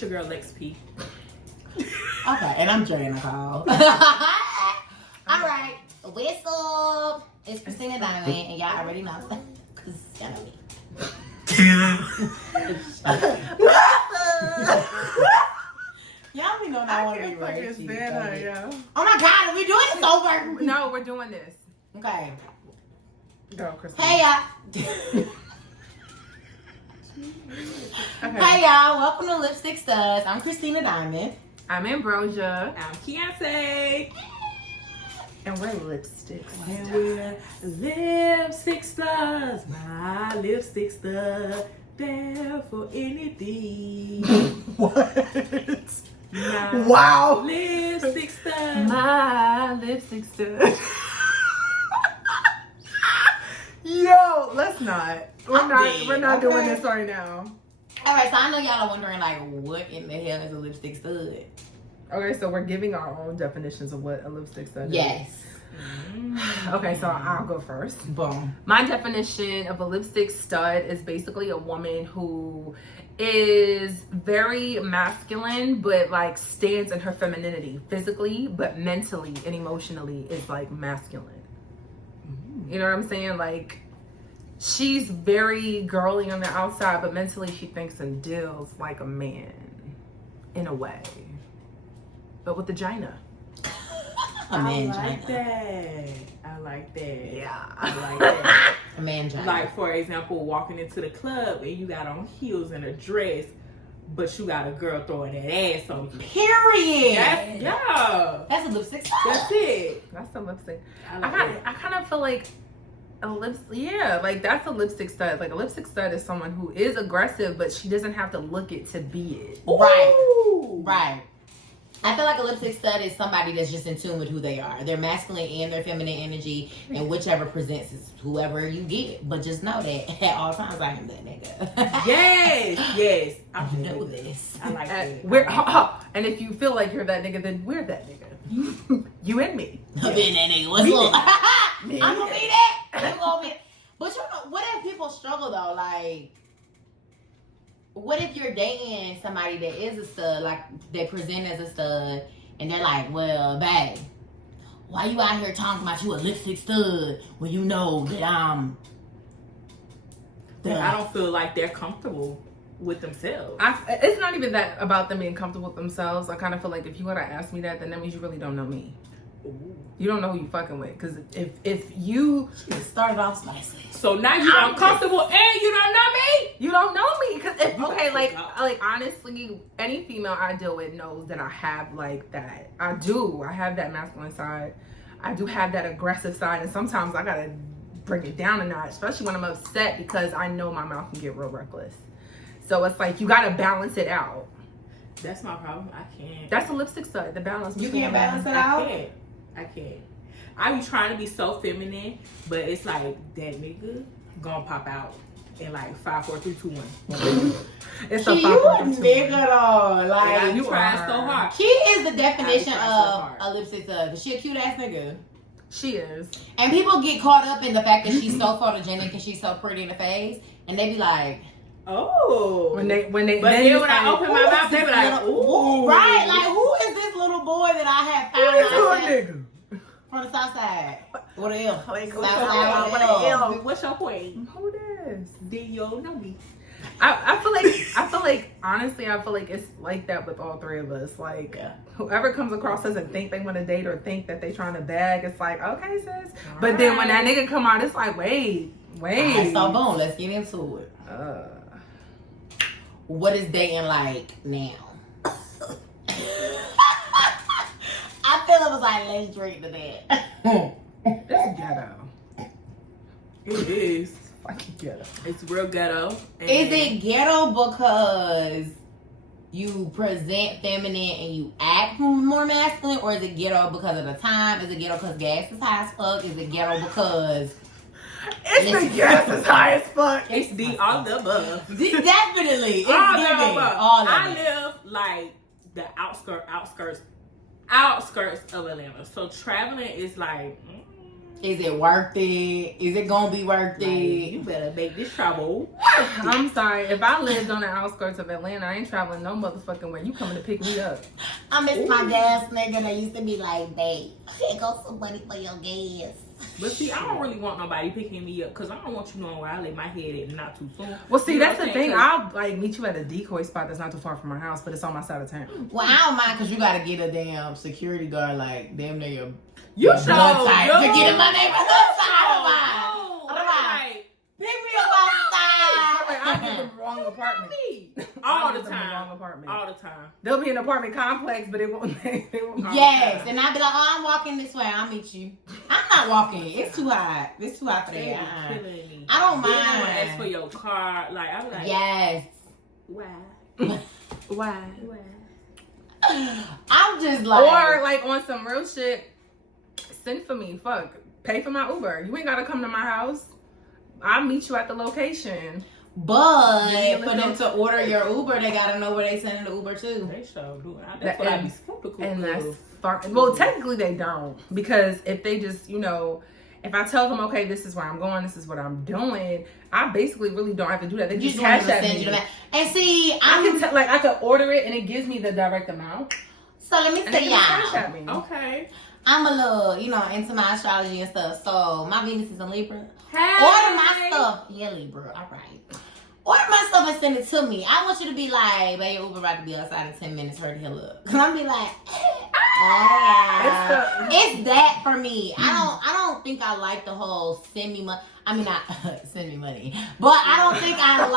Your girl Lex P. Okay, and I'm Dre Nicole. All right, whistle. It's Christina Diamond, and y'all already know, cause y'all know me. Y'all be knowing I want to be right. Oh my God, are we doing this over? No, we're doing this. Okay. Go, Christina. Hey y'all. Okay. Hey y'all, welcome to Lipstick Studs. I'm Christina Diamond. I'm Ambrosia. I'm Keontae. And we're lipsticks. And we're lipstick studs. My lipstick stud. There for anything. What? My Wow. lipstick stud. My lipstick stud. Yo, Let's not. I'm dead. We're not doing Okay. this right now. All right, so I know y'all are wondering, like, what in the hell is a lipstick stud? Okay, so we're giving our own definitions of what a lipstick stud Yes. is. Okay, so I'll go first. Boom. My definition of a lipstick stud is basically a woman who is very masculine, but like stands in her femininity physically, but mentally and emotionally is like masculine. You know what I'm saying? Like, she's very girly on the outside, but mentally she thinks and deals like a man in a way, but with vagina. A man I like gina. that. I like that. Yeah. I like that. A man gina. Like, for example, walking into the club and you got on heels and a dress, but you got a girl throwing that ass on you. Period. That's That's a lipstick stud. That's it. That's a lipstick. I like that. I kind of feel like like that's a lipstick stud. Like a lipstick stud is someone who is aggressive, but she doesn't have to look it to be it. Right. Ooh. Right. I feel like a lipstick stud is somebody that's just in tune with who they are. Their masculine and their feminine energy, and whichever presents is whoever you get. But just know that at all times I am that nigga. Yes. I You know this. I like that. And if you feel like you're that nigga, then we're that nigga. You and me. I'm being that nigga. What's up? I'm gonna be that. I'm gonna be. But you know, what if people struggle though? Like, what if you're dating somebody that is a stud, like they present as a stud, and they're like, well, babe, why you out here talking about you a lipstick stud when you know that I'm... I don't feel like they're comfortable with themselves. It's not even that about them being comfortable with themselves. I kind of feel like if you were to ask me that, then that means you really don't know me. Ooh. You don't know who you fucking with. Because if you... She just started off spicy. So now you're uncomfortable and you don't know me? You don't know me. Because like honestly, any female I deal with knows that I have like that. I do. I have that masculine side. I do have that aggressive side. And sometimes I got to bring it down a notch, especially when I'm upset, because I know my mouth can get real reckless. So it's like you got to balance it out. That's my problem. I can't. That's a lipstick stud. The balance. You between can't balance it I out? can't. I be trying to be so feminine, but it's like that nigga gonna pop out in like 5, 4, 3, 2, 1. It's She, a you a 5, 4, 3, 2, 1. nigga though. Like, Like, you you trying are. so hard. Key is the definition I try so of hard. a lipstick stud. Cause she a cute ass nigga. She is. And people get caught up in the fact that she's so photogenic and she's so pretty in the face, and they be like, Oh. When they. But then then it's when I like, open my mouth, they be like, ooh. right? Like, who is this little boy that I have found myself from the south side? What the hell? Like, South what's side, up, what what the the hell? hell? What's your point? Who this? Do you know me? I feel like honestly, I feel like it's like that with all three of us. Like, Yeah. whoever comes across us and think they want to date or think that they trying to bag, it's like, okay, sis. But then when that nigga come out, it's like, wait. Alright, so boom, let's get into it. Uh, What is dating like now? I feel it was like, let's drink to that. it's ghetto. It is. Fucking ghetto. It's real ghetto. And Is it ghetto because you present feminine and you act more masculine, or is it ghetto because of the time? Is it ghetto because gas is high as fuck? Is it ghetto because It's the gas is high as fuck. It's the all of the above. definitely it's All giving of the above. all of I it. live like the outskirts of Atlanta. So traveling is like Is it worth it? Is it gonna be worth it? You better make this trouble. I'm sorry. If I lived on the outskirts of Atlanta, I ain't traveling no motherfucking way. You coming to pick me up. I miss my gas nigga that used to be like, babe, here goes some money for your gas. But see, I don't really want nobody picking me up because I don't want you knowing where I lay my head at and not too soon. Well, see, You know that's what the I'm saying? thing. I'll like meet you at a decoy spot that's not too far from my house, but it's on my side of town. Well, I don't mind because you gotta get a damn security guard like damn near your You blood should type no. to get in my neighborhood side. No. Right. Pick me up outside. I get the wrong apartment. All I'll the give them time. wrong apartment. All the time. They'll be an apartment complex, but it won't. Yes, and I'll be like, oh, I'm walking this way. I'll meet you. I'm not walking. It's too hot. It's too hot for They that. be killing me. I don't Then I would ask mind. for your car. Like, I was like, Yes. why? Why? I'm just like, Or like on some real shit, send for me. Fuck, pay for my Uber. You ain't gotta come to my house. I'll meet you at the location. but Yeah, for them to order your Uber, they gotta know where they sending the Uber to. They sure do. That's what I'd be skeptical And of. that's far. Well, technically they don't, because if they just, you know, if I tell them, okay, this is where I'm going, this is what I'm doing, I basically really don't have to do that. They You just just want cash them at to send me. you the back. And see, I can I could order it and it gives me the direct amount. so let me And they say just cash y'all. at me. Okay. I'm a little, you know, into my astrology and stuff. So my Venus is in Libra. Hey. Order my stuff. Yeah, Libra. All right. Order my stuff and send it to me. I want you to be like, babe, your Uber about to be outside in 10 minutes. Hurry the hell up. Cause I'm be like, it's that for me. I don't think I like the whole send me money. I mean, not send me money, but I don't think I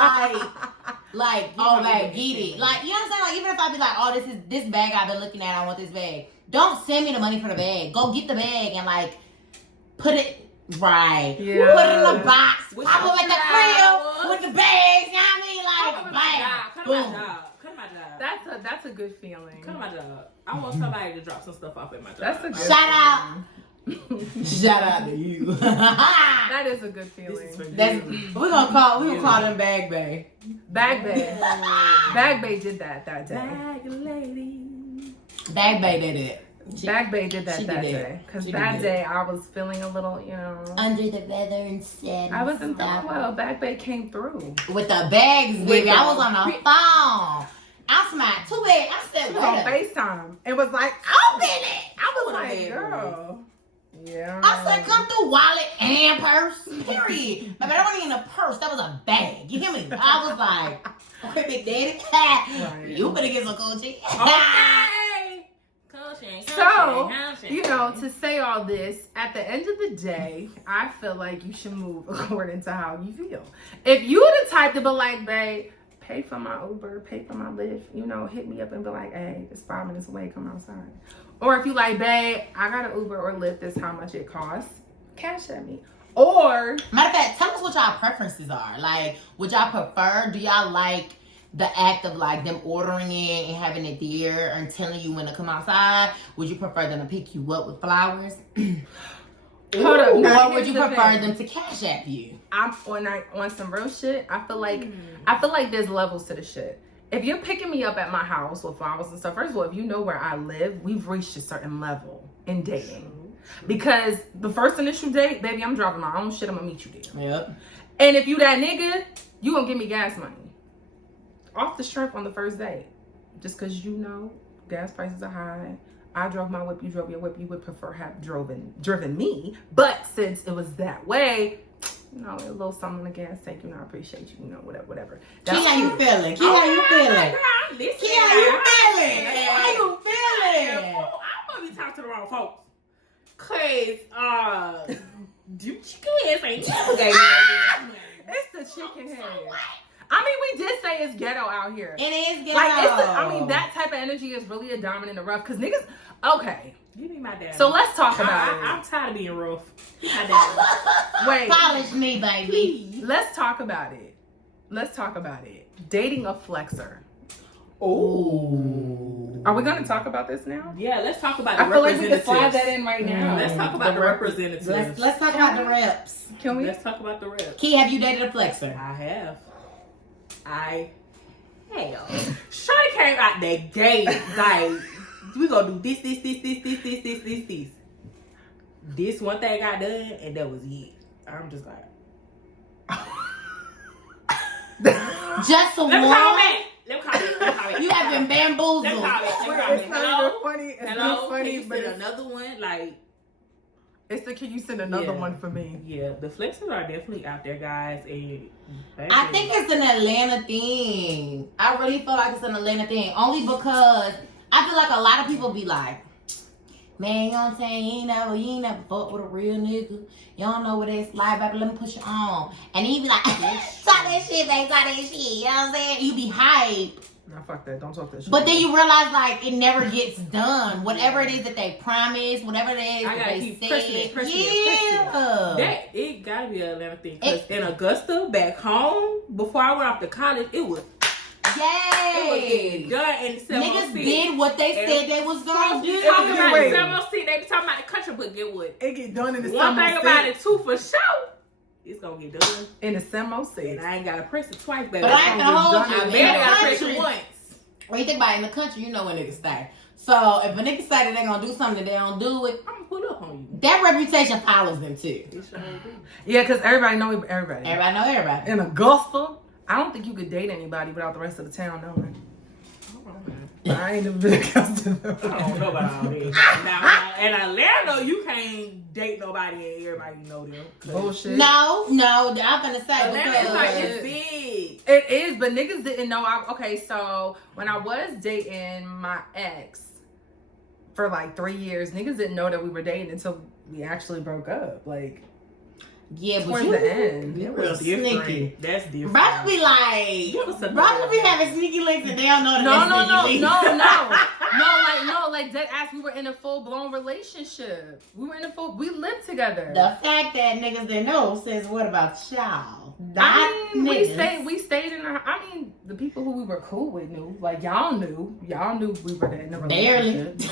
like oh babe, get it. Like, you know what I'm saying? Like, even if I be like, oh, this bag I've been looking at, I want this bag. Don't send me the money for the bag. Go get the bag and like put it right. Yeah. Put it in the box. With Pop your up at the flowers. crib with the bags. You know what I mean? Come Like, to my job. bam, Come to my boom. job. Come to my job. That's a good feeling. Come to my job. I want somebody to drop some stuff off at my job. That's a good Shout out. feeling. Shout out to you. That is a good This feeling. is for That's, you. we're gonna call them Bag Bay. Bag Bay. Bag Bay did that day. Bag lady. Bag Bay did it. Bag Bay did that she that did it. day. Because She that did it. day I was feeling a little, you know. Under the weather and sad. I wasn't feeling well. Bag Bay came through. With the bags, baby. the- I was on the phone. I smiled. Too bad. I said, She was on wait a FaceTime. It was like, open it. I was What a like, bad girl. Yeah. I said, come through wallet and purse. Period. But that wasn't even a purse. That was a bag. You hear me? I was like, okay, Big Daddy. Right. You better get some Gucci. Okay. Caution, So, caution. you know, to say all this, at the end of the day, I feel like you should move according to how you feel. If you the type to be like, babe, pay for my Uber, pay for my Lyft, you know, hit me up and be like, hey, it's 5 minutes away, come outside. Or if you like, babe, I got an Uber or Lyft, this is how much it costs, cash at me. Or, Matter of fact, tell us what y'all preferences are. Like, would y'all prefer? Do y'all like the act of like them ordering it and having it there and telling you when to come outside? Would you prefer them to pick you up with flowers? hold up, now, Or would here's you the prefer thing. them to cash at you? I'm on some real shit. I feel like there's levels to the shit. If you're picking me up at my house with flowers and stuff, first of all, if you know where I live, we've reached a certain level in dating. Because the first initial date, baby, I'm driving my own shit. I'm gonna meet you there. Yep. And if you that nigga, you gonna give me gas money off the strength on the first date, just because you know gas prices are high. I drove my whip, you drove your whip. You would prefer have driven me, but since it was that way, you know, a little something in the gas tank. You know, I appreciate you. You know, whatever. Key, how you feeling? Key, how you feeling? Key, how you feeling? Key, how you feeling? I'm gonna be talking to the wrong folks. Cause you chicken ass ain't never gave me no money. It's the chicken head. I mean, we did say it's ghetto out here. It is ghetto. Like, I mean, that type of energy is really a diamond in the rough. Cause niggas, okay. Give me my dad. So let's talk about it. I'm tired of being rough. Give me my dad. Wait, Polish me, baby. Please. let's talk about it. Let's talk about it. Dating a flexer. Oh. Are we gonna talk about this now? Yeah, let's talk about the I feel like we representatives. can slide that in right now. Let's talk about the representatives. Let's talk about the reps. Can we? Let's talk about the reps. Key, have you dated a flexer? I have. Shawty came out that gate like we gonna do this. this one thing got done, and that was it. I'm just like, just a let me one. call me. Let me call me. You have been bamboozled. Let me call me. It's not even funny. It's Hello? not funny, Can you but send another one? Like, it's the can you send another Yeah. one for me? yeah, the flexes are definitely out there, guys. And I think it's an Atlanta thing. I really feel like it's an Atlanta thing. Only because I feel like a lot of people be like, man, you know what I'm saying? You ain't never fucked with a real nigga. You don't know what it's like, baby. Let me put you on. And he be like, talk that shit, baby. Talk that shit. You know what I'm saying? You be hype. Nah, fuck that. Don't talk that shit. But then you realize, like, it never gets done. Whatever it is that they promise, whatever it is I that gotta they keep say. pressing it. Yeah. That it gotta be an Atlanta thing. Cause in Augusta, back home, before I went off to college, it was Yay. done in the Niggas did what they said they was gonna do. Talking about Wait. the 706, they be talking about the country, but get what? it get done in the One thing about 706. it too, for sure, it's gonna get done. In the 706. And I ain't gotta press it twice, baby. But I ain't gonna hold you. I In barely the gotta press it country, once. when you think about it, in the country, you know when niggas stay. So if a nigga say that they gonna do something, they don't do it. I'm gonna pull up on you. That reputation follows them too. It sure do. Yeah, because everybody know everybody. Everybody know everybody. In Augusta, I don't think you could date anybody without the rest of the town knowing. I ain't never been to Augusta. I don't know about all this. Now, in Atlanta, you can't date nobody and everybody know them. Bullshit. No, I'm gonna say Atlanta is like because it's big. It is, but niggas didn't know. Okay, so when I was dating my ex for like 3 years, niggas didn't know that we were dating until we actually broke up. Like, yeah, but towards you the end. you real sneaky. That's different. Brothers be like, Give us a brothers be having sneaky links and they don't know that No, they're sneaky links. like dead ass. We were in a full blown relationship. We lived together. The fact that niggas didn't know says what about y'all? I mean, Niggas. we stayed in our. I mean, the people who we were cool with knew. Like y'all knew we were in a Barely. relationship.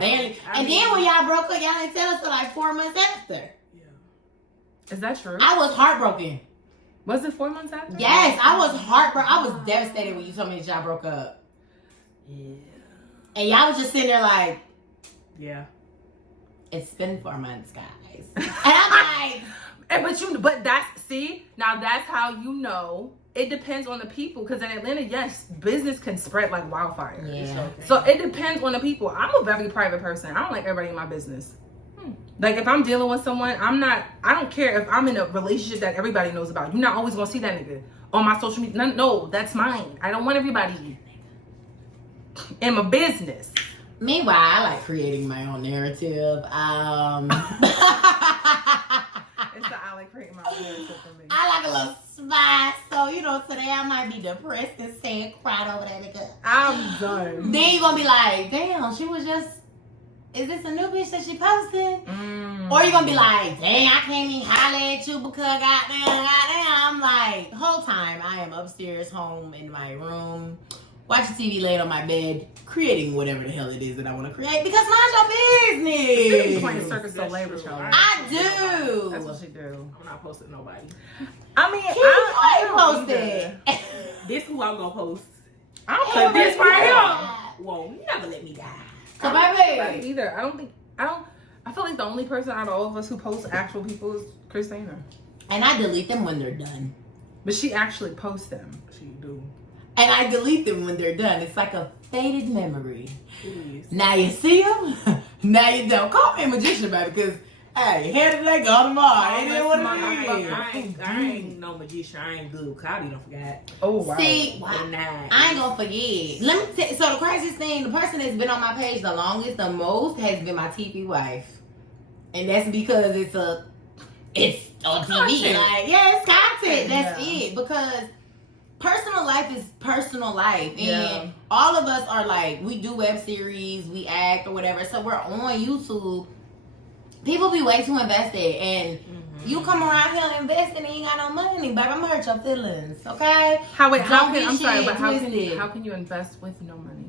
Barely. And then when y'all broke up, y'all didn't tell us till like 4 months after. Is that true? I was heartbroken. Was it 4 months after? Yes, I was heartbroken. I was devastated when you told me that y'all broke up. Yeah. And y'all was just sitting there like, Yeah. it's been 4 months, guys. And I'm like, But that's how you know. It depends on the people. Because in Atlanta, yes, business can spread like wildfire. yeah. So it depends on the people. I'm a very private person. I don't like everybody in my business. Like if I'm dealing with someone, I don't care if I'm in a relationship that everybody knows about. You're not always gonna see that nigga on my social media. No, that's mine. I don't want everybody in my business. Meanwhile, I like creating my own narrative. It's the I like creating my own narrative for me. I like a little spice. So, today I might be depressed and sad, cried over that nigga. I'm done. Then you're gonna be like, damn, she was just, is this a new bitch that she posted? Or you're gonna be like, dang, I can't even holler at you because goddamn. I'm like, whole time I am upstairs home in my room, watching TV laid on my bed, creating whatever the hell it is that I want to create because mind your business. She's playing Circus du Soleil with y'all. I do. That's what she do. I'm not posting nobody. I mean, I don't post it. This who I'm gonna post. I don't Cause care this right here won't never let me die. So, baby. either. I feel like the only person out of all of us who posts actual people is Christina. And I delete them when they're done. But she actually posts them. She do. And I delete them when they're done. It's like a faded memory. It is. Now you see them, now you don't. Call me a magician, baby, because, hey, here today, go tomorrow. Ain't it what it is? I ain't no magician. I ain't good. Cody don't forget. Oh, wow. See, Nah. I ain't gonna forget. Let me so the craziest thing, the person that's been on my page the longest, the most, has been my TV wife. And that's because it's on TV. Content. Like, yeah, it's content. Yeah. That's it. Because personal life is personal life. And Yeah. all of us are like, we do web series, we act or whatever. So we're on YouTube. People be way too invested. And you come around here and invest and ain't got no money, baby. I'm gonna hurt your feelings, okay? How Don't get twisted. how can you invest with no money?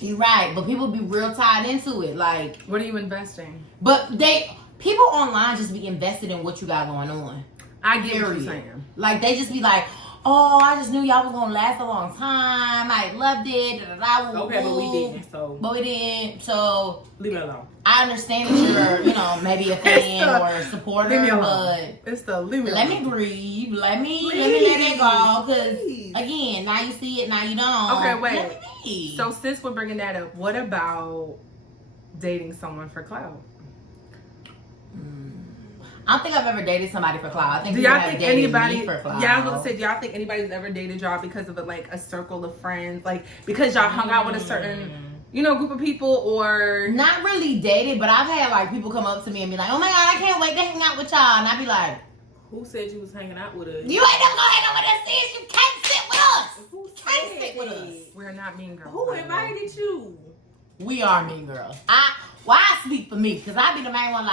You're right, but people be real tied into it. Like, What are you investing? but people online just be invested in what you got going on. I get what you're Period. saying. Like, they just be like, oh, I just knew y'all was gonna last a long time. I loved it. Okay, but we didn't. But we didn't. So leave it alone. I understand that you're, maybe a fan or a supporter, but it's the leave it let alone. me breathe. Let me let it go. Because again, now you see it, now you don't. Okay, wait. Let me be. So since we're bringing that up, what about dating someone for clout? I don't think I've ever dated somebody for clout. I think do people y'all have think dated anybody? me for clout. Yeah, I was gonna say, do y'all think anybody's ever dated y'all because of a circle of friends, like because y'all hung out with a certain group of people, or not really dated, but I've had people come up to me and be like, "Oh my god, I can't wait to hang out with y'all," and I'd be like, "Who said you was hanging out with us? You ain't never gonna hang out with us, sis. You can't sit with us. Who can't sit with us. We're not mean girls. Who invited you? We are mean girls. I speak for me because I be the main one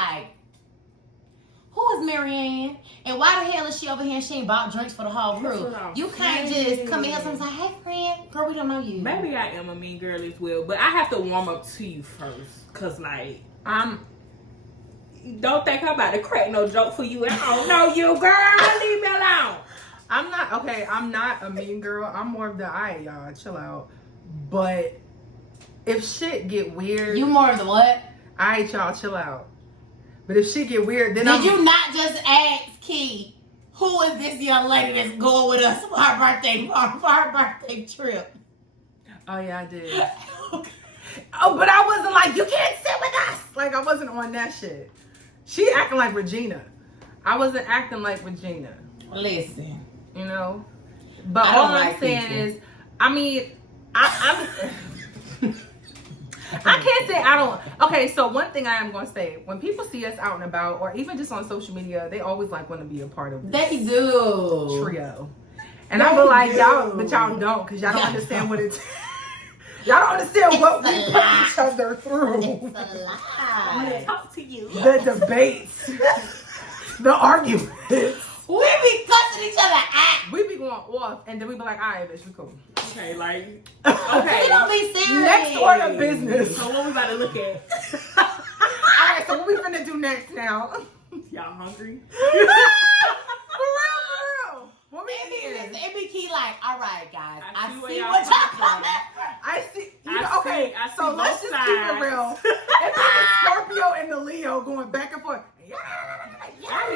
who is Marianne? And why the hell is she over here and she ain't bought drinks for the whole crew? You can't just come in here and say, hey, friend. Girl, we don't know you. Maybe I am a mean girl as well, but I have to warm up to you first. Because, don't think I'm about to crack no joke for you. I don't know you, girl. Leave me alone. I'm not a mean girl. I'm more of the, y'all, chill out. But if shit get weird. You more of the what? Y'all, chill out. But if shit get weird, then Did you not just ask Key, who is this young lady that's going with us for our birthday trip? Oh yeah, I did. Okay. Oh, but I wasn't like, you can't sit with us. Like I wasn't on that shit. She acting like Regina. I wasn't acting like Regina. Listen. But all I'm saying is, I'm I can't say I don't. Okay, so one thing I am going to say, when people see us out and about, or even just on social media, they always want to be a part of this they do trio. And I'm like, y'all, but y'all don't, because y'all don't understand what it's. Y'all don't understand what we put each other through. It's a lie. I'm going to talk to you. The debates, the arguments. We be cussing each other out. We be going off, and then we be like, all right, bitch, we cool. Okay, okay. We don't be serious. Next order of business. So what we about to look at? All right, so what we finna do next now? Y'all hungry? For real. What we eating? It be Key all right, guys. I see what y'all y'all coming coming from. I see. I So see let's both just keep it sides. real. If it's the Scorpio and the Leo going back and forth, I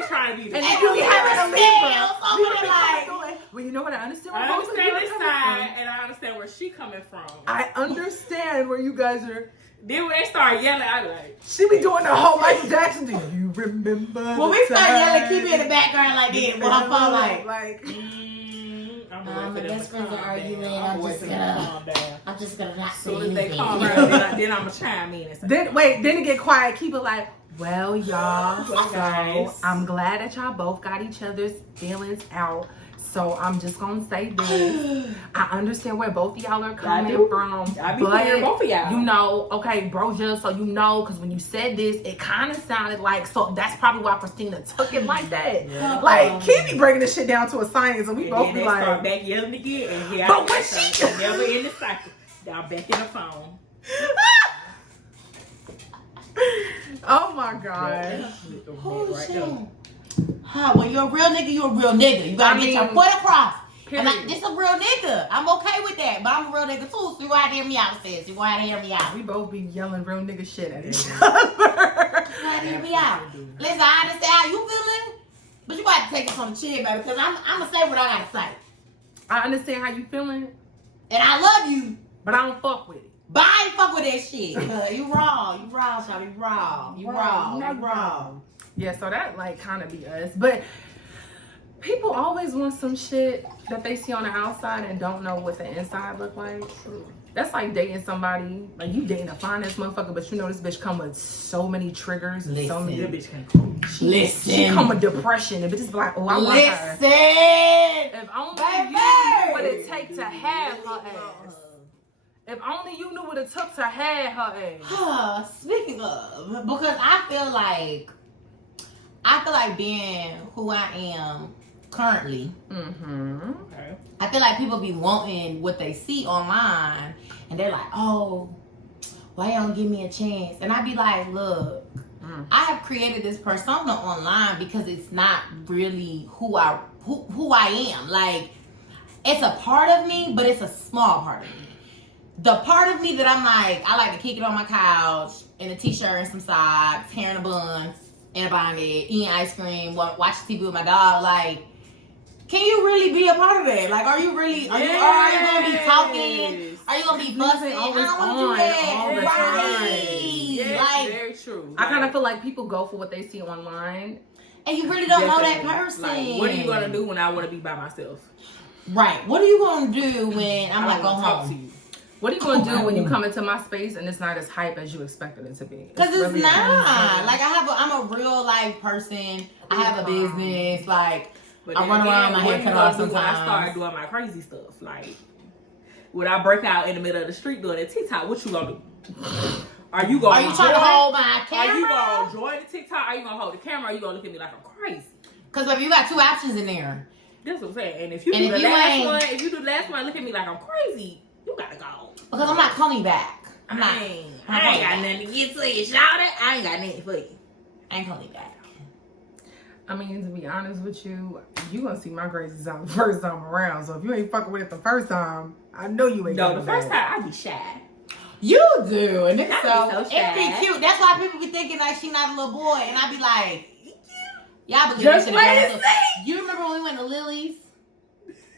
be trying to be the and And then you be we having a understand. Libra. So We we be like- going, well, you know what? I understand. I Where both of you understand are this coming side, from. and I understand where she coming from. I understand where you guys are. Then when they start yelling, I like, She be doing the whole Michael Jackson. Do you remember? When we start yelling, keep it in the background like this. Well, I'm I'm my waiting for them best to friends calm are arguing. down. I'm just waiting for them to calm down. I'm just gonna not As say soon as they anything. calm down, then I'm gonna chime in and say, Then it get quiet. Keep it like, well, y'all. Well, So guys. I'm glad that y'all both got each other's feelings out. So I'm just gonna say this. I understand where both of y'all are coming do. from. I be clearing both of y'all. Okay, bro, just so you know, because when you said this, it kind of sounded like, so that's probably why Christina took it like that. Yeah. Like, Key be breaking this shit down to a science, and we And both then be they like, start back yelling again, and here But I when go. she- Never in the cycle. Y'all back in the phone. oh my God. Oh, Right shit. there. When you're a real nigga, you're a real nigga. You gotta I get your mean, point across. And period. this a real nigga. I'm okay with that. But I'm a real nigga too. So you gotta hear me out, sis. You gotta hear me out. We both be yelling real nigga shit at each other. You gotta hear me out. Listen, I understand how you feeling, but you gotta take it from the chin, baby, because I'm gonna say what I gotta say. I understand how you feeling, And I love you, but I don't fuck with it. but I ain't fuck with that shit. You wrong. You wrong, Shawty. You wrong. You wrong. You wrong. Yeah, so that kind of be us. But people always want some shit that they see on the outside and don't know what the inside look like. That's like dating somebody, like you dating a finest motherfucker, but you know this bitch come with so many triggers and so many. That bitch can't cool. She come with depression and bitches be like, oh, I want her. Listen. If only Baby. you knew what it takes to have her ass. If only you knew what it took to have her ass. Speaking of, because I feel like being who I am currently, Okay. I feel like people be wanting what they see online, and they're like, "Oh, why you don't give me a chance?" And I be like, "Look, I have created this persona online because it's not really who I am. Like, it's a part of me, but it's a small part of me. The part of me that I'm like, I like to kick it on my couch in a t-shirt and some socks, hair in a bun, in a bonnet, eating ice cream, watching TV with my dog. Like, can you really be a part of that? Like, are you really? Are you gonna be talking? Are you gonna be busting? I don't want to do that. All the Right. time. Yes, Like, very true. I kind of feel like people go for what they see online. and you really don't know that Definitely. person. Like, what are you gonna do when I want to be by myself? Right. What are you gonna do when I'm I like, go don't wanna talk to home? you. What are you gonna do when you come into my space and it's not as hype as you expected it to be? Because it's really not. Like, I'm a real life person. I have a business. Like, But I then run around again, my what head you cut gonna off do when I sometimes. start doing my crazy stuff? Like, would I break out in the middle of the street doing a TikTok? What you gonna do? Are you gonna? Are you trying to hold my camera? Are you gonna join the TikTok? Are you gonna hold the camera? Or are you gonna look at me like I'm crazy? Because if you got two options in there. That's what I'm saying. And if you And do if the you last ain't- one, if you do the last one, look at me like I'm crazy. You gotta go. Because I'm not coming back. I'm not. I ain't I'm got not- nothing to get to you, shout it. I ain't got nothing for you. I ain't coming back. I mean, to be honest with you, you gonna see my crazy time the first time around. So if you ain't fucking with it the first time, I know you ain't. No, coming the first back. time I be shy. You do. And it's I be so, so it's shy. be cute. That's why people be thinking like she not a little boy. And I be like, y'all believe Just this shit. wait and You remember when we went to Lily's?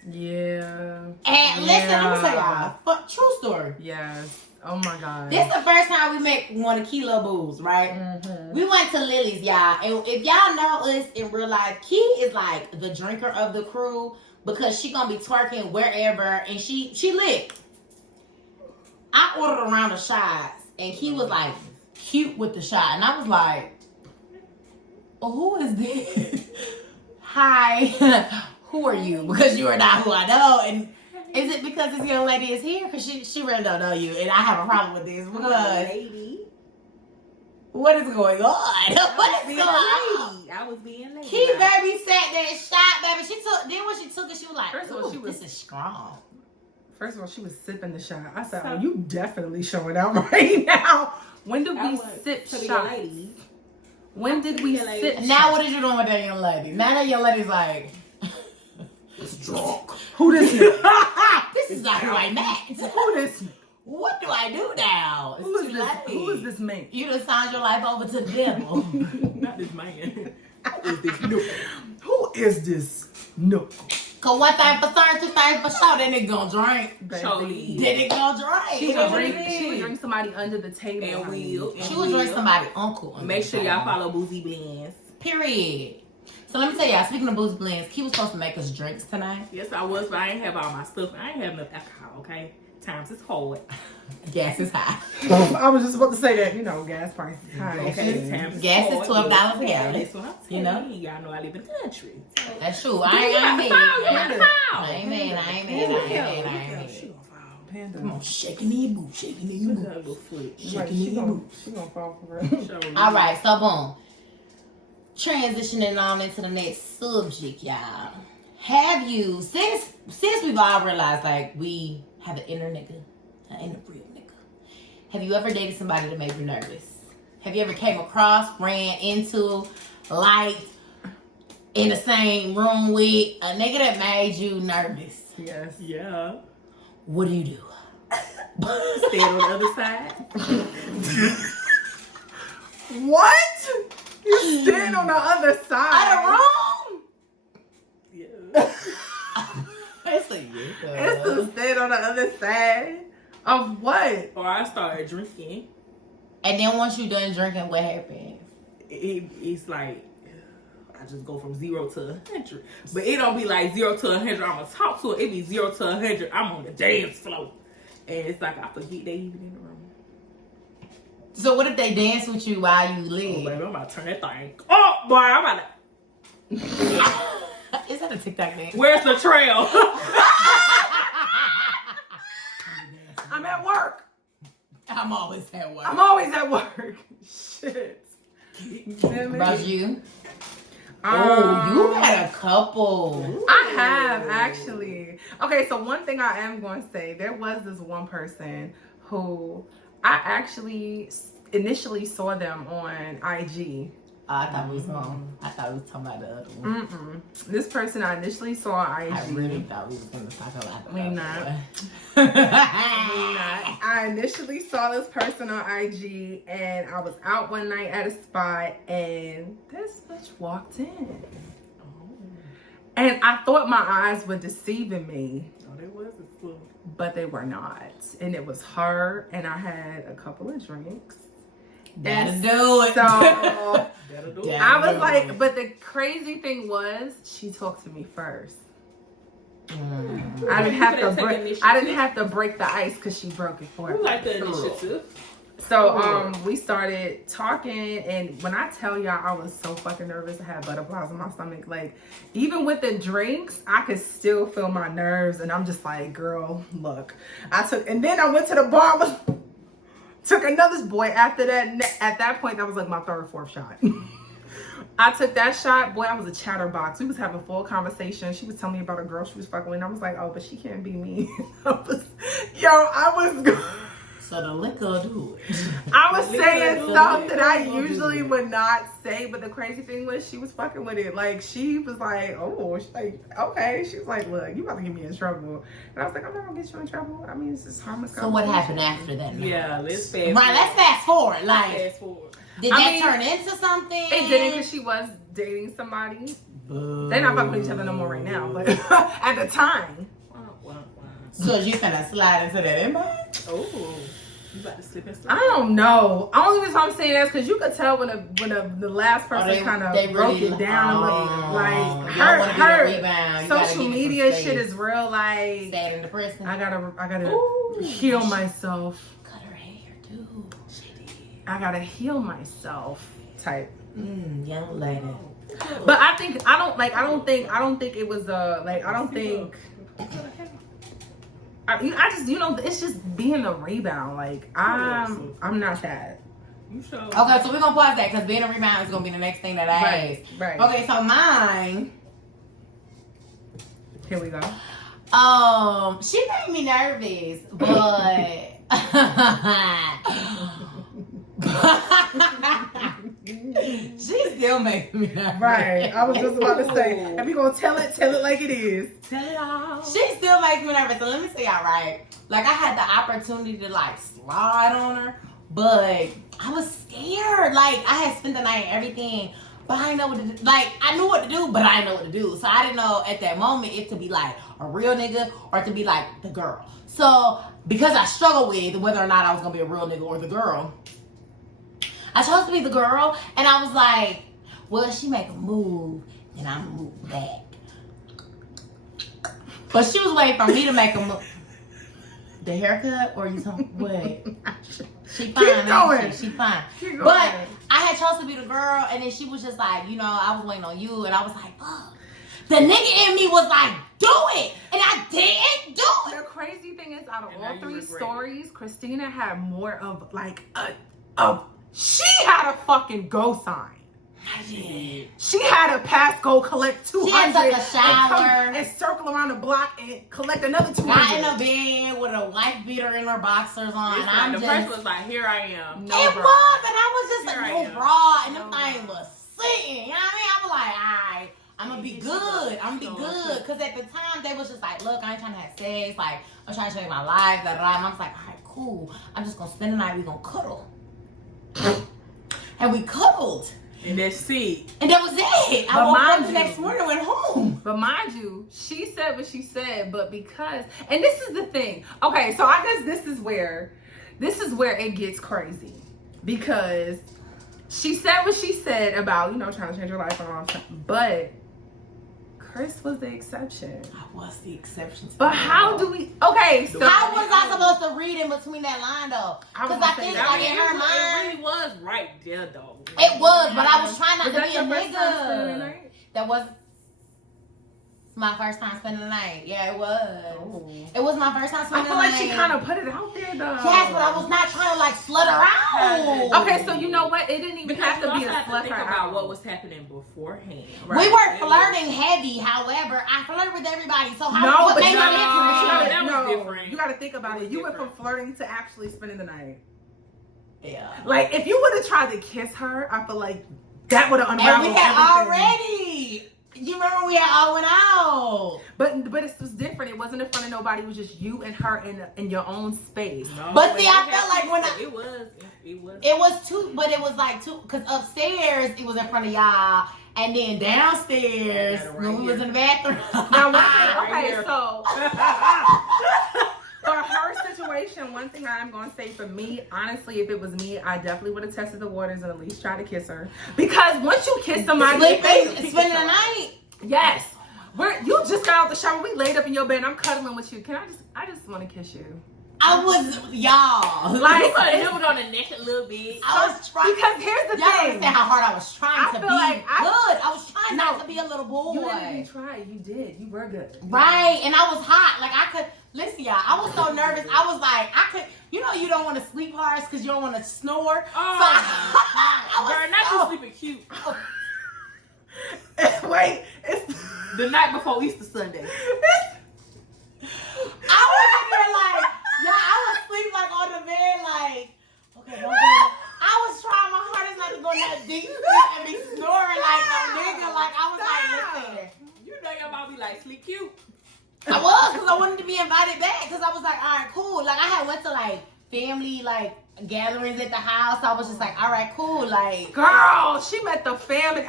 Yeah. And listen, let me tell Yeah. y'all. True story. Yes. Oh my god. This the first time we met one of Kilo Boo's, right? Mhm. We went to Lily's, y'all. And if y'all know us in real life, Key is like the drinker of the crew because she gonna be twerking wherever and she lit. I ordered a round of shots and he was like cute with the shot. And I was like, oh, who is this? Hi. Who are you? Because you are not who I know. And is it because this young lady is here? Because she really don't know you. And I have a problem with this because Lady. what is going on? What is being going on? lady. I was being lady. Key baby said that shot, baby. She took. Then when she took it, she was like, First of all, she "Ooh, was- this is strong." First of all, she was sipping the shot. I said, So- "Oh, you definitely showing out right now." When did I we went sip to the shots? lady. When did we Yeah, lady. sip? Now what is you doing with that young lady? Now that young lady's like, It's drunk. Who this nigga? "This is not who I met." Who this nigga? What do I do now? It's Who is too this? late. Who is this man? You done signed your life over to the devil. Not this man. Is this nook? Who is this nook? Cause one thing for certain, two things for sure, that nigga gonna drink. Surely. That nigga gonna drink. She You know would what drink. it She would is? drink somebody under the table. And honey. will. She would drink somebody uncle. under Make the sure table. y'all follow Boozy Blends. Period. So let me tell y'all, speaking of Boozy Blends, he was supposed to make us drinks tonight. Yes, I was, but I ain't have all my stuff. I ain't have enough alcohol, okay? Times is hard. Gas is high. I was just about to say that. You know, gas prices high. Okay, times Gas is hard. $12 a Yeah, gallon. that's what I'm saying. You know? Y'all know I live in the country. That's true. You I ain't got mad. to fall, you got to fall. I ain't mad. I ain't mad. I ain't mad. I ain't mad. She gonna fall. Panda. Come on, shaking in your boot, shaking in your Look at boot. her little foot. Right, Shaking she in your gonna, boot. she gonna fall for real. Surely. All right, so boom. Transitioning on into the next subject, y'all. Have you, since we've all realized like we have an inner nigga, an inner real nigga, have you ever dated somebody that made you nervous? Have you ever came across, ran into, like, in the same room with a nigga that made you nervous? Yes. Yeah. What do you do? Stand on the other side. What? You stand on the other side. Out of room? Yeah. It's a It's to stand on the other side of what? Or I started drinking. And then once you done drinking, what happens? It's like I just go from 0 to 100, but it don't be like 0 to 100. I'm gonna talk to it. It be 0 to 100. I'm on the dance floor, and it's like I forget they even in the room. So what if they dance with you while you Oh, live? baby, I'm about to turn that thing. Oh boy, I'm about to. Is that a TikTok dance? Where's the trail? I'm at work. I'm always at work. I'm always at work. Shit. Damn it. About you? Um, You had a couple. I have actually. Okay, so one thing I am going to say, there was this one person who I actually initially saw them on IG, I thought we was talking about the other one. This person I initially saw on IG. I really thought we was gonna talk about the We other not. one. I initially saw this person on IG, and I was out one night at a spot, and this bitch walked in. And I thought my eyes were deceiving me. Oh, there was a clue. But they were not. And it was her, and I had a couple of drinks. That'll do it. So That'll do it. I was like, but the crazy thing was, she talked to me first. I didn't have to break the ice because she broke it for me. We like the initiative. So we started talking, and when I tell y'all I was so fucking nervous, I had butterflies in my stomach. Like, even with the drinks, I could still feel my nerves, and I'm just like, girl, look. And then I went to the bar, took another boy after that. At that point, that was like my third, fourth shot. I took that shot. Boy, I was a chatterbox. We was having a full conversation. She was telling me about a girl she was fucking with. And I was like, oh, but she can't be me. I was So the liquor will do it. I was saying stuff that I usually would not say, but the crazy thing was she was fucking with it. Like, she was like, oh, she's like, okay. She was like, look, you about to get me in trouble. And I was like, I'm not gonna get you in trouble. I mean, it's just harmless. So what happened after that? Yeah, let's fast Right, forward. let's fast forward. Like, Fast forward. did that turn into something? It didn't, because she was dating somebody. They're not fucking with each other no more right now, but at the time. So you finna slide into that inbox? Oh, you about to slip and slide? I don't know. Only reason I'm saying that is because you could tell when the last person kind of broke it down. Like her social media shit is real. Like, sad and depressing. I gotta heal myself. Cut her hair, dude. She did. I gotta heal myself. Type. Young lady. But I don't think it was I just, it's just being a rebound. Like, I'm not that. You sure? Okay, so we're gonna pause that because being a rebound is gonna be the next thing that I ask. Right. Okay, so mine. Here we go. She made me nervous, but she still makes me nervous. Right. I was just about to say, if you gonna tell it like it is. Tell it all. She still makes me nervous. So let me say y'all, right? Like, I had the opportunity to like slide on her, but I was scared. Like, I had spent the night and everything, but I didn't know what to do. Like, I knew what to do, but I didn't know what to do. So I didn't know at that moment if to be like a real nigga or to be like the girl. So because I struggled with whether or not I was gonna be a real nigga or the girl, I chose to be the girl, and I was like, well, she make a move, and I'm gonna move back. But she was waiting for me to make a move. The haircut, or you talking, what? She fine. Keep going. She fine. Keep going. But I had chose to be the girl, and then she was just like, I was waiting on you, and I was like, fuck. The nigga in me was like, do it, and I didn't do it. The crazy thing is, out of And all now 3 you regret stories, Christina had more of like she had a fucking go sign. I did. She had a pass, go collect 200. She had took a shower. And circle around the block and collect another 200. Got in the bed with a wife beater in her boxers on. It's I'm like, the just, person was like, here I am. No it bra. was, and I was just Here like, I no am. bra, and them No thing was sitting. You know what I mean? I was like, alright, I'm gonna be good. I'm gonna be good. Because at the time, they was just like, look, I ain't trying to have sex. Like, I'm trying to show you my life. Da, da, da. And I was like, alright, cool. I'm just gonna spend the night. We gonna cuddle. And we cuddled. And that's it. And that was it. I But woke up mind the you- next morning and went home. But mind you, she said what she said, but because, and this is the thing. Okay, so I guess this is where it gets crazy. Because she said what she said about, trying to change her life and all that, but Chris was the exception. I was the exception. But how do we, okay, so. How was I supposed to read in between that line though? I was Because I gonna say think that. like in her It mind, really was right there, though. it was, but I was trying not Was to that be a your first time spending the nigga. night? That was my first time spending the night. Yeah, it was. Oh. It was my first time I spending feel the like night. she kind of put it out there though. Yes, but I was not trying to like slut her out. Okay, so you know what? It didn't even Because have you to be a also have to slut think her about out. what was happening beforehand. We Right. were flirting heavy, however, I flirt with everybody. So how No, what but made you me gotta, that was different. You gotta think about That it. was You went from different. flirting to actually spending the night. Yeah. Like, if you would have tried to kiss her, I feel like That would have unraveled And we had everything. already. You remember we had all went out. But it was different. It wasn't in front of nobody. It was just you and her in your own space. No, But see, I felt like when it was two, but it was like two, because upstairs it was in front of y'all, and then downstairs when we was in the bathroom. Now, okay, so for her situation, one thing I'm going to say for me, honestly, if it was me, I definitely would have tested the waters and at least tried to kiss her. Because once you kiss somebody, spending the night. yes, you just got out the shower. We laid up in your bed. And I'm cuddling with you. I just want to kiss you. I was y'all. like it was on the neck a little bit. I was trying. Because here's the y'all thing. understand how hard I was trying to be good. I was trying not to be a little boy. You didn't even try. You did. You were good. Right, and I was hot. Like I could listen, y'all. I was so nervous. I was like, I could. You know, you don't want to sleep hard because you don't want to snore. Oh, so girl, not you sleeping cute. Wait, it's The night before Easter Sunday. I was in there like, yeah, I was sleep like on the bed, like, okay, don't go. I was trying my hardest not to go in that deep sleep and be snoring like no nigga. Like I was like, listen. You know your mom be like, sleep cute. I was, because I wanted to be invited back, because I was like, all right, cool. Like I had went to like family like gatherings at the house. I was just like, all right, cool. Like, girl, she met the family.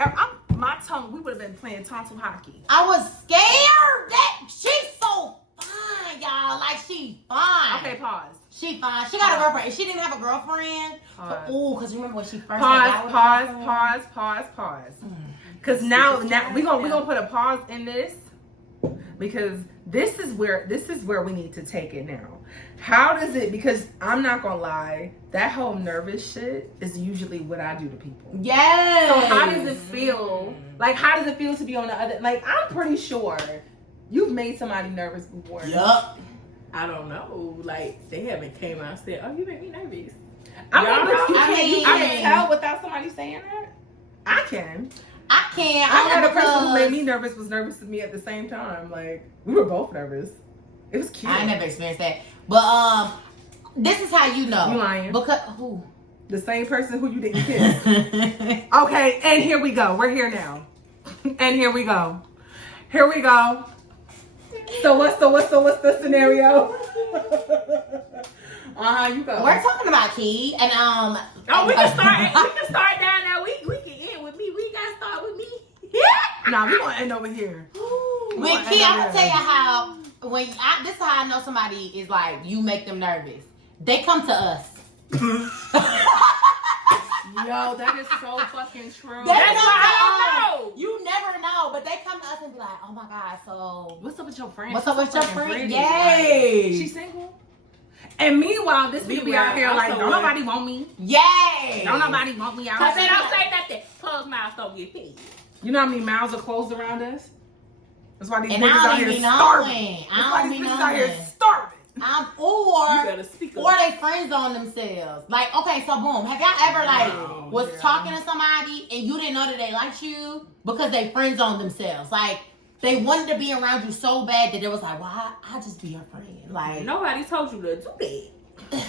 My tongue, we would have been playing tonsil hockey. I was scared that she's so fine, y'all. Like she fine. Okay, pause. She fine. She got a girlfriend. If she didn't have a girlfriend, oh, because remember when she first Pause. Because now we gonna put a pause in this, because this is where we need to take it now. How does it? Because I'm not gonna lie, that whole nervous shit is usually what I do to people. Yes. So how does it feel? Like, how does it feel to be on the other? Like, I'm pretty sure you've made somebody nervous before. Yup. I don't know. Like, they haven't came out and said, oh, you make me nervous. I mean, you I can't mean- tell without somebody saying that. I can. I can't. I had a person who because- made me nervous was nervous to me at the same time. Like, we were both nervous. It was cute. I never experienced that. But this is how you know. You lying. Because who? The same person who you didn't kiss. Okay, and here we go. We're here now. And here we go. Here we go. So what's the scenario? You go. We're talking about Key and Oh, we can start down there. We can end with me. We gotta start with me. Nah, we gonna end over here. With Key, I'm gonna tell you how this is how I know somebody is like you make them nervous. They come to us. Yo, that is so fucking true. That's That's why I don't know. You never know, but they come to us and be like, "Oh my god, so What's up with your friend? what's up with your Fucking friend?" pretty. Yay! She's single. And meanwhile, this nigga be out here like, don't nobody want me. Yay! Don't nobody want me out Cause they here. don't say nothing. Closed mouths don't get fed. You know how many mouths are closed around us? That's why these And niggas I out don't here be starving. knowing. That's I why don't these be niggas out here knowing. starving. You better speak Or up. they friends on themselves. Like, okay, so boom. Have y'all ever like was talking to somebody and you didn't know that they liked you because they friends on themselves? Like they wanted to be around you so bad that it was like, well, I'll just be your friend. Like Nobody told you to do that. you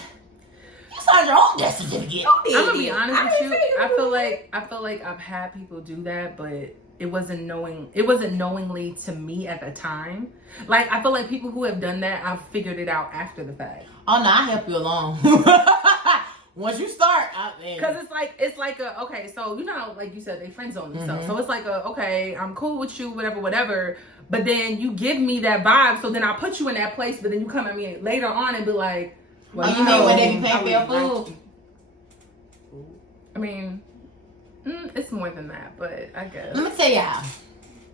signed your own death certificate. I'm gonna be honest with you. I feel like like I've had people do that, but it wasn't knowingly to me at the time. Like I feel like people who have done that, I've figured it out after the fact. Oh no, I help you along. Once you start, Because it's like a okay, so you know how, like you said, they friends on themselves. So it's like a okay, I'm cool with you, whatever. But then you give me that vibe, so then I put you in that place. But then you come at me later on and be like, well, you mean when they be paying for your food? I mean, it's more than that, but I guess. Let me tell y'all.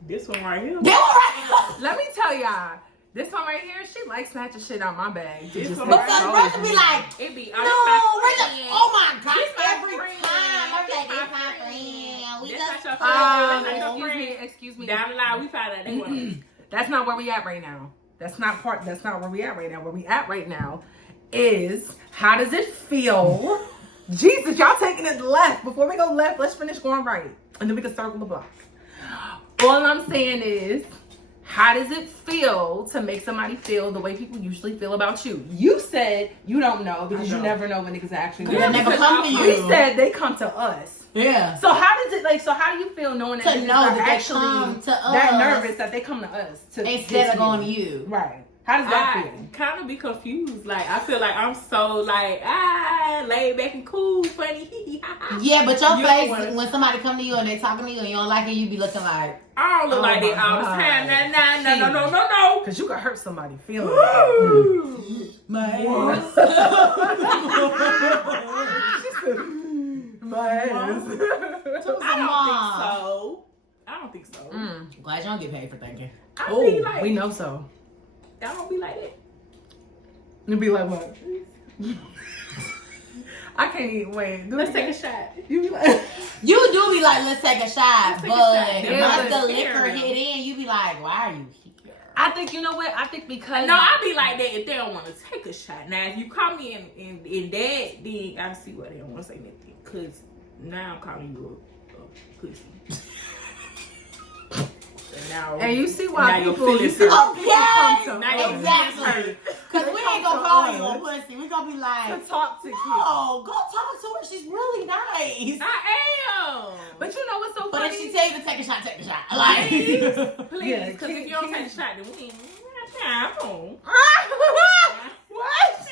this one right here. They were right. Let me tell y'all, this one right here, she likes snatching shit out my bag. This Just one take right Because here. photos Brother of be me. like, It be no, oh my God, This my every friend. time. I'm like, This this my my friend. friend. We This just not your friend. Excuse me. Down the line, we found out they want. That's not where we at right now. That's not where we at right now. Where we at right now is, how does it feel? Jesus, y'all taking it left. Before we go left, let's finish going right. And then we can circle the block. All I'm saying is, How does it feel to make somebody feel the way people usually feel about you? You said you don't know because you never know when niggas actually They never come to you. We said they come to us. Yeah. So how does it so how do you feel knowing that To know that they actually come to that us nervous that they come to us instead of going to you? Right. How does that feel? Kind of be confused. Like, I feel like I'm so, like, laid back and cool, funny. Yeah, but your You face, wanna- when somebody come to you and they talking to you and you don't like it, you be looking like, I don't look Oh like my that all the God. time. No. Because you could hurt somebody feeling Woo. my ass. My ass. I don't think so. Glad you don't get paid for thinking. I Oh, be like, we know so. I don't be like that. You'd be like, what? I can't eat. Wait, Let's take a shot. You be like, You do be like, let's take a shot, Let's take a but shot. Yeah, once but the liquor hit in, you be like, why are you here? I think, you know what? I think because. No, I be like that if they don't want to take a shot. Now, if you call me in that, then I see why they don't want to say nothing. Because now I'm calling you a pussy. And you see why now people. You see hurt. why people come to Now your us. Exactly. Because we ain't gonna call you a pussy. We gonna be like, To talk to you. oh, go talk to her. She's really nice. I am. But you know what's so But funny? if she tell you to take a shot, take a shot. Like, Please, Yeah, because if you don't take a shot, then we ain't home. What?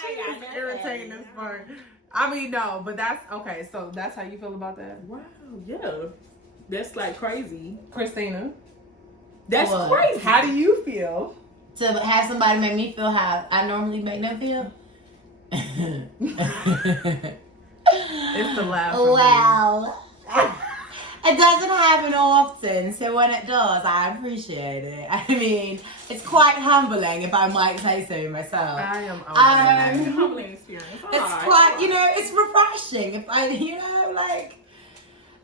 She is irritating as fuck. I mean, no, but that's okay. So that's how you feel about that, Wow, yeah. That's like crazy. Christina? That's What? crazy. How do you feel? to have somebody make me feel how I normally make them feel. It's the laugh. Well, it doesn't happen often, so when it does, I appreciate it. I mean, it's quite humbling, if I might say so myself. I am. It's a humbling experience. It's quite, it's refreshing. If I, like,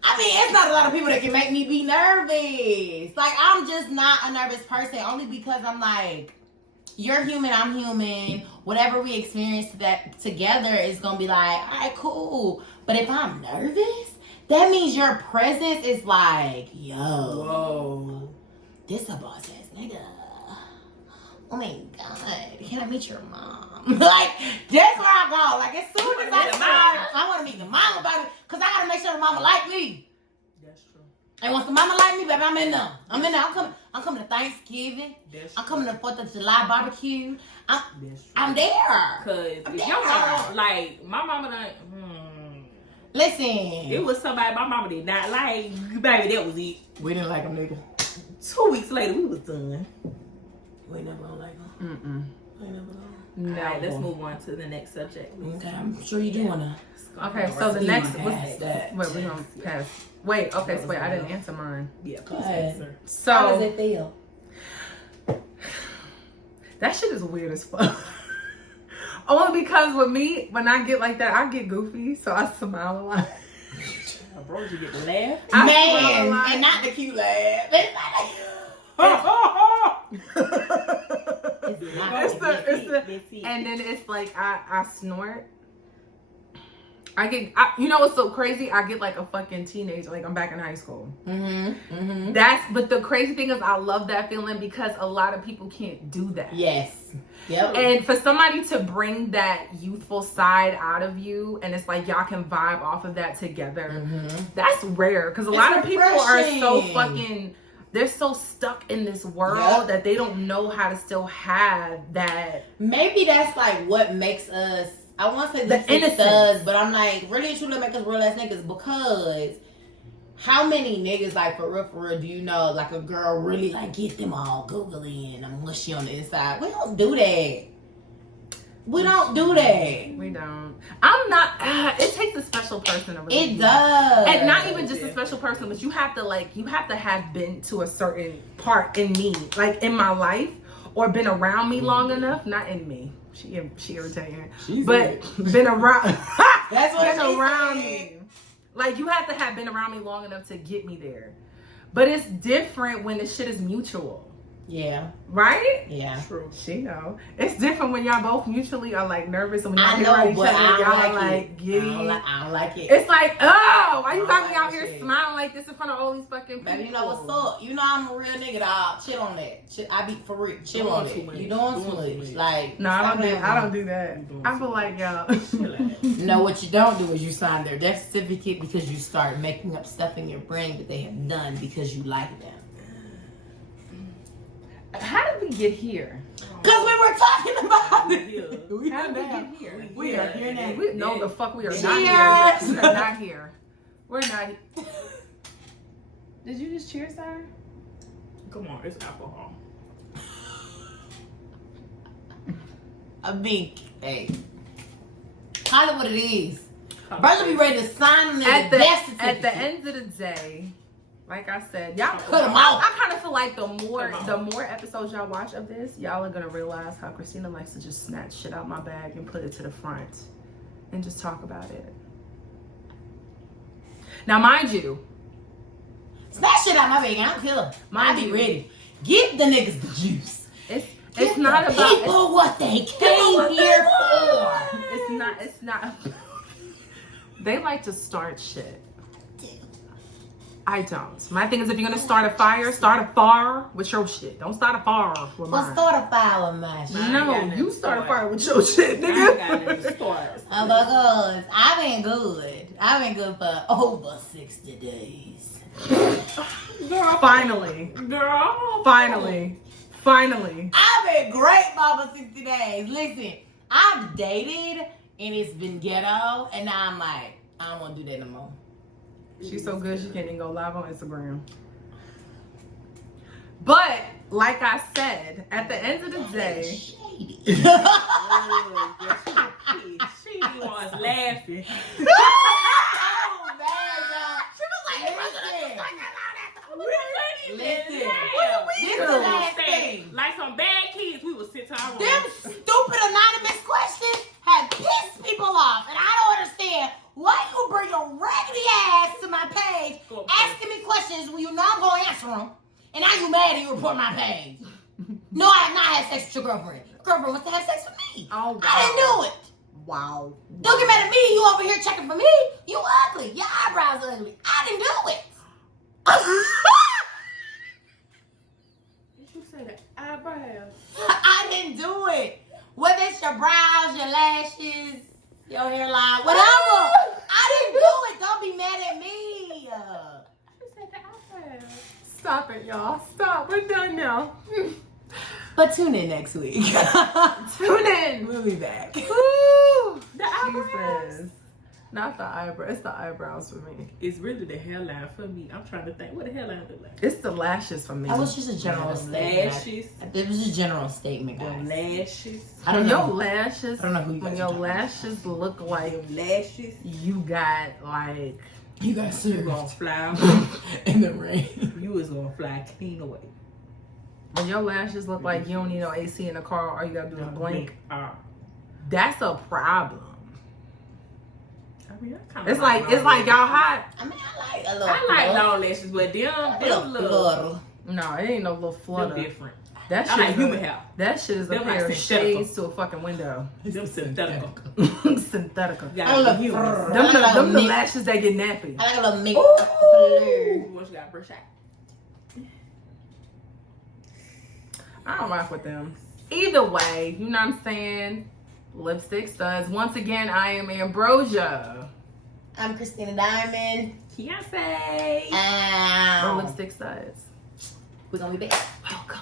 I mean, it's not a lot of people that can make me be nervous. Like, I'm just not a nervous person, only because I'm like, you're human, I'm human. Whatever we experience that together is gonna be like, all right, cool. But if I'm nervous, that means your presence is like, yo, Whoa. this a boss ass nigga. Oh my god, can I meet your mom? Like, that's where I go. Like, as soon as I start, I want to meet the mama, baby, because I gotta make sure the mama like me. That's true. And once the mama like me, baby, I'm in there. I'm coming to Thanksgiving. That's I'm coming to 4th of July barbecue. That's true. I'm there. Cause I'm if there. your mama, like my mama done, Listen. it was somebody my mama did not like, baby, that was it. We didn't like him, nigga. 2 weeks later, we was done. We never gonna like him. We never gonna. No. Alright, let's move on to the next subject. Okay, I'm sure you do wanna. Okay, so the You next. wanna pass that. Wait, we're gonna pass. Wait, okay, so wait, I didn't answer mine. Yeah, Go please ahead. answer. How does So it feel? that shit is weird as fuck. Only because with me, when I get like that, I get goofy, so I smile a lot. Bro, did you get the laugh? I smile a Man, lot. and not the cute laugh. It's not It's the, and then it's like I snort. You know what's so crazy? I get like a fucking teenager, like I'm back in high school. But the crazy thing is I love that feeling because a lot of people can't do that. Yes. Yep. And for somebody to bring that youthful side out of you, and it's like y'all can vibe off of that together, that's rare. Because a lot of people are so fucking, they're so stuck in this world that they don't know how to still have that. Maybe that's like what makes us, I want to say The the innocence, innocence. but I'm like, really and truly make us real ass niggas, because how many niggas, like, for real, do you know, like, a girl really, like, get them all googly and I'm mushy on the inside? We don't do that. We don't do that. We don't. I'm not. It takes a special person to really It do that. does. And not even just a special person, but you have to have been to a certain part in me, like in my life, or been around me long enough. Not in me. She irritating. But been around. That's what been she around said. me. Like you have to have been around me long enough to get me there. But it's different when the shit is mutual. Yeah. Right? Yeah. True. She know. It's different when y'all both mutually are like nervous and when y'all I get around know, each but other, I y'all don't are like like it. giddy. I don't like it. It's like, oh, why you I got don't me out like here shit. smiling like this in front of all these fucking people? Baby, you know what's up? You know I'm a real nigga, dog. Chill on that. I be for real. Chill on Doing it. too You much. doing too Doing much. too much. Like, No, I don't do that. You doing I too feel like y'all. No, what you don't do is you sign their death certificate because you start making up stuff in your brain that they have done because you like them. How did we get here? Because we were talking about it. Yeah. How did we get here? We are here now. We know the fuck we are Cheers. not here. We are not here. We're not. Did you just cheer, sir? Come on, it's alcohol. A big, hey. Call it what it is. Brother be ready to sign the At death the certificate. end of the day, like I said, y'all Cut 'em out. I kind of feel like the more Come on. episodes y'all watch of this, y'all are gonna realize how Christina likes to just snatch shit out my bag and put it to the front and just talk about it. Now, mind you, Snatch shit out my bag. I don't care. I be ready. Give the niggas the juice. it's Give not the about people what they came here for. it's not. They like to start shit. I don't. My thing is, if you're gonna start a fire with your shit. Don't start a fire with Well, mine. start a file with my shit. No, you start a fire with your shit, I ain't got nigga. nothing to start. Oh my God. I've been good. I've been good for over 60 days. Girl, Finally. girl. Finally. I've been great for over 60 days. Listen, I've dated and it's been ghetto, and now I'm like, I don't want to do that no more. She's so good she can't even go live on Instagram. But like I said, at the end of the day, Shady. Oh, girl, she the one laughing. Oh, man, y'all. Listen. Listen. This is the last thing. Like some bad kids, we would sit to our room. Them stupid anonymous questions have pissed people off, and I don't understand why you bring your raggedy ass to my page asking me questions when you know I'm going to answer them, and now you mad and you report my page. No, I have not had sex with your girlfriend. Girlfriend wants to have sex with me. Oh, wow. I didn't do it. wow. Don't get mad at me. You over here checking for me. You ugly. Your eyebrows ugly. I didn't do it. Did you say that eyebrows? I didn't do it. Whether it's your brows, your lashes, your hairline, whatever. I didn't do it. Don't be mad at me. She said the eyebrows. Stop it, y'all. Stop. We're done now. But tune in next week. Tune in. We'll be back. Woo. The eyebrows. Jesus. Not the eyebrows. It's the eyebrows for me. It's really the hairline for me. I'm trying to think what the hairline look like. It's the lashes for me. That was just a general The statement. lashes. It was a general statement, The guys. lashes. I don't When your know. lashes, I don't know who you when guys your are talking lashes look like The lashes. you got like You guys You served gonna fly. in the rain. You is gonna fly clean away. when your lashes look like you don't need no AC in the car, all you gotta do is blink. That's a problem. I mean, I kinda It's like y'all hot. I mean, I like a little. I like long lashes, but them little little. No, it ain't no little them flutter. different. That I shit like is human a, hair. that shit is a Them pair like of synthetical. shades to a fucking window. Them synthetical. Synthetical. You I gotta love be human. fur. Them, I like them the mink. lashes that get nappy. I like a little mink. Ooh, what you got for a shot? I don't rock with them. Either way, you know what I'm saying? Lipstick studs. Once again, I am Ambrosia. I'm Christina Diamond. Beyonce. Or Lipstick studs. We're gonna be back. Welcome.